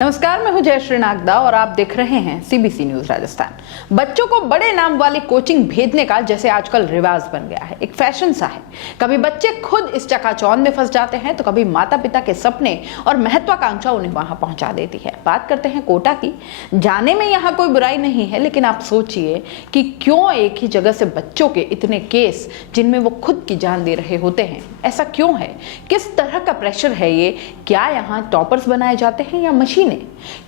नमस्कार, मैं हूं जयश्री नागदा और आप देख रहे हैं सीबीसी न्यूज राजस्थान। बच्चों को बड़े नाम वाली कोचिंग भेजने का जैसे आजकल रिवाज बन गया है, एक फैशन सा है। कभी बच्चे खुद इस चकाचौंध में फंस जाते हैं तो कभी माता पिता के सपने और महत्वाकांक्षा उन्हें वहां पहुंचा देती है। बात करते हैं कोटा की। जाने में यहाँ कोई बुराई नहीं है, लेकिन आप सोचिए कि क्यों एक ही जगह से बच्चों के इतने केस जिनमें वो खुद की जान दे रहे होते हैं, ऐसा क्यों है? किस तरह का प्रेशर है ये? क्या यहाँ टॉपर्स बनाए जाते हैं या मशीन?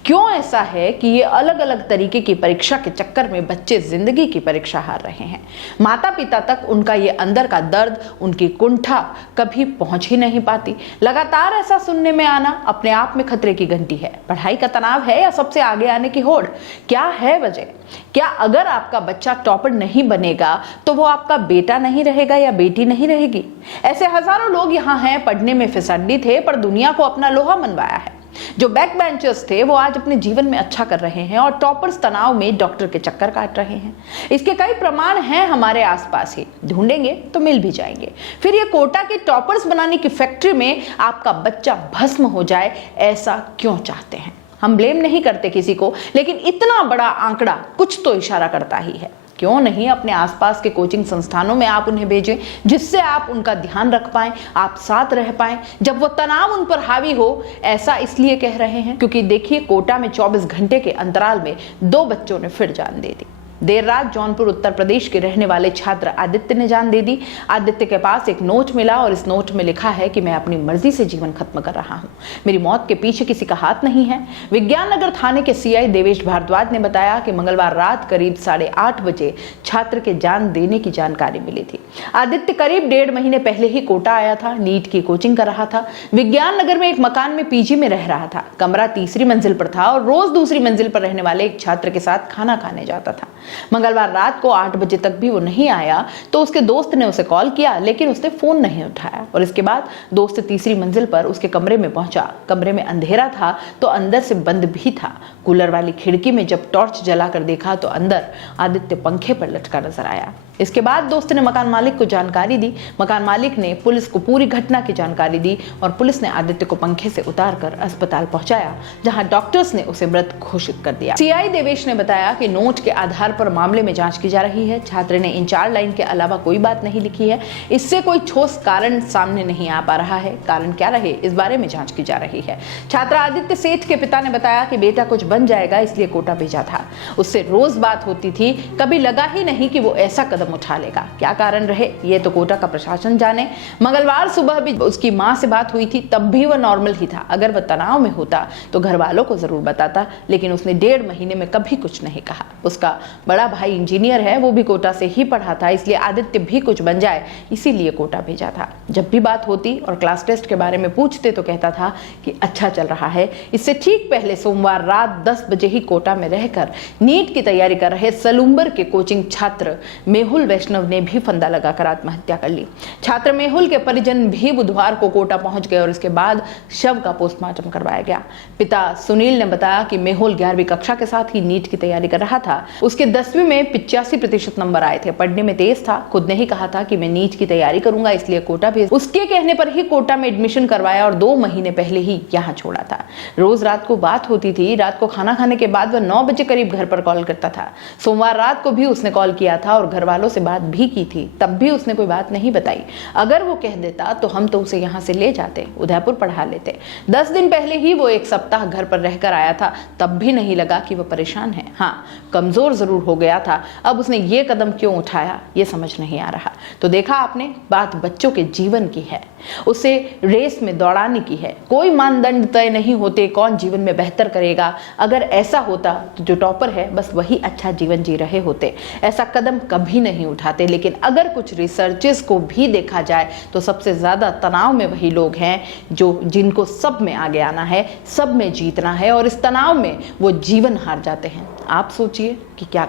क्यों ऐसा है कि ये अलग अलग तरीके की परीक्षा के चक्कर में बच्चे जिंदगी की परीक्षा हार रहे हैं? माता पिता तक उनका ये अंदर का दर्द, उनकी कुंठा कभी पहुंच ही नहीं पाती। लगातार ऐसा सुनने में आना अपने आप में खतरे की घंटी है। पढ़ाई का तनाव है या सबसे आगे आने की होड़? क्या है वजह? क्या अगर आपका बच्चा टॉपर नहीं बनेगा तो वो आपका बेटा नहीं रहेगा या बेटी नहीं रहेगी? ऐसे हजारों लोग यहाँ हैं, पढ़ने में फिसड्डी थे पर दुनिया को अपना लोहा मनवाया है। जो बैक बेंचर्स थे वो आज अपने जीवन में अच्छा कर रहे हैं और टॉपर्स तनाव में डॉक्टर के चक्कर काट रहे हैं। इसके कई प्रमाण हैं हमारे आसपास ही, ढूंढेंगे तो मिल भी जाएंगे। फिर ये कोटा के टॉपर्स बनाने की फैक्ट्री में आपका बच्चा भस्म हो जाए, ऐसा क्यों चाहते हैं? हम ब्लेम नहीं करते किसी को, लेकिन इतना बड़ा आंकड़ा कुछ तो इशारा करता ही है। क्यों नहीं अपने आसपास के कोचिंग संस्थानों में आप उन्हें भेजें, जिससे आप उनका ध्यान रख पाएं, आप साथ रह पाएं जब वो तनाव उन पर हावी हो। ऐसा इसलिए कह रहे हैं क्योंकि देखिए, कोटा में 24 घंटे के अंतराल में 2 बच्चों ने फिर जान दे दी। देर रात जौनपुर उत्तर प्रदेश के रहने वाले छात्र आदित्य ने जान दे दी। आदित्य के पास एक नोट मिला और इस नोट में लिखा है कि मैं अपनी मर्जी से जीवन खत्म कर रहा हूं, मेरी मौत के पीछे किसी का हाथ नहीं है। विज्ञान नगर थाने के सीआई देवेश भारद्वाज ने बताया कि मंगलवार रात करीब 8:30 बजे छात्र के जान देने की जानकारी मिली थी। आदित्य करीब 1.5 महीने पहले ही कोटा आया था, नीट की कोचिंग कर रहा था। विज्ञान नगर में एक मकान में पीजी में रह रहा था। कमरा 3री मंजिल पर था और रोज 2री मंजिल पर रहने वाले एक छात्र के साथ खाना खाने जाता था। मंगलवार रात को 8 बजे तक भी वो नहीं आया तो उसके दोस्त ने उसे कॉल किया, लेकिन उसने फोन नहीं उठाया और इसके बाद दोस्त 3री मंजिल पर उसके कमरे में पहुंचा। कमरे में अंधेरा था तो अंदर से बंद भी था। कूलर वाली खिड़की में जब टॉर्च जलाकर देखा तो अंदर आदित्य पंखे पर लटका नजर आया। इसके बाद दोस्त ने मकान मालिक को जानकारी दी। मकान मालिक ने पुलिस को पूरी घटना की जानकारी दी और पुलिस ने आदित्य को पंखे से उतारकर अस्पताल पहुंचाया, जहां डॉक्टर्स ने उसे मृत घोषित कर दिया। सीआई देवेश ने बताया कि नोट के आधार पर मामले में जांच की जा रही है। छात्र ने इन 4 लाइन के अलावा कोई बात नहीं लिखी है। इससे कोई ठोस कारण सामने नहीं आ पा रहा है। कारण क्या रहे, इस बारे में जांच की जा रही है। छात्र आदित्य सेठ के पिता ने बताया कि बेटा कुछ बन जाएगा इसलिए कोटा भेजा था। उससे रोज बात होती थी, कभी लगा ही नहीं कि वो ऐसा कदम उठा लेगा। क्या कारण रहे ये तो कोटा का प्रशासन जाने। मंगलवार सुबह भी उसकी मां से बात हुई थी, तब भी वह नॉर्मल ही था। अगर वह तनाव में होता तो घर वालों को जरूर बताता, लेकिन उसने 1.5 महीने में कभी कुछ नहीं कहा। उसका बड़ा भाई इंजीनियर है, वो भी कोटा से ही पढ़ा था, इसलिए आदित्य भी कुछ बन जाए इसीलिए कोटा भेजा था। जब भी बात होती और क्लास टेस्ट के बारे में पूछते तो कहता था कि अच्छा चल रहा है। इससे ठीक पहले सोमवार रात 10 बजे ही कोटा में रहकर नीट की तैयारी कर रहे सलूम्बर के कोचिंग छात्र मेहुल वैष्णव ने भी फंदा लगाकर आत्महत्या कर ली। छात्र मेहुल के परिजन भी बुधवार को कोटा पहुंच गए और इसके बाद शव का पोस्टमार्टम करवाया गया। पिता सुनील ने बताया कि मेहुल 11वीं कक्षा के साथ ही नीट की तैयारी कर रहा था। उसके 10वीं में 85% नंबर आए थे। पढ़ने में तेज था। खुद ने ही कहा था कि मैं नीट की तैयारी करूंगा इसलिए कोटा भेज। उसके कहने पर ही कोटा में एडमिशन करवाया और 2 महीने पहले ही यहाँ छोड़ा था। रोज रात को बात होती थी। रात को खाना खाने के बाद वह 9 बजे करीब घर पर कॉल करता था। सोमवार रात को भी उसने कॉल किया था और घर वालों से बात भी की थी, तब भी उसने कोई बात नहीं बताई। अगर वो कह देता तो हम तो उसे यहाँ से ले जाते, उदयपुर पढ़ा लेते। 10 दिन पहले ही वो 1 सप्ताह घर पर रहकर आया था, तब भी नहीं लगा कि वो परेशान है। हाँ, कमजोर जरूर हो गया था। अब उसने ये कदम क्यों उठाया ये समझ नहीं आ रहा। तो देखा आपने, बात बच्चों के जीवन की है, उसे रेस में दौड़ाने की है। कोई मानदंड तय नहीं होते कौन जीवन में बेहतर करेगा। अगर ऐसा होता तो जो टॉपर है बस वही अच्छा जीवन जी रहे होते। ऐसा कदम कभी नहीं उठाते। लेकिन अगर कुछ रिसर्चेस को भी देखा जाए तो सबसे ज्यादा तनाव में वही लोग हैं जिनको सब में आगे आना है, सब में जीतना है और इस तनाव में वो जीवन हार जाते हैं। आप सोचिए कि क्या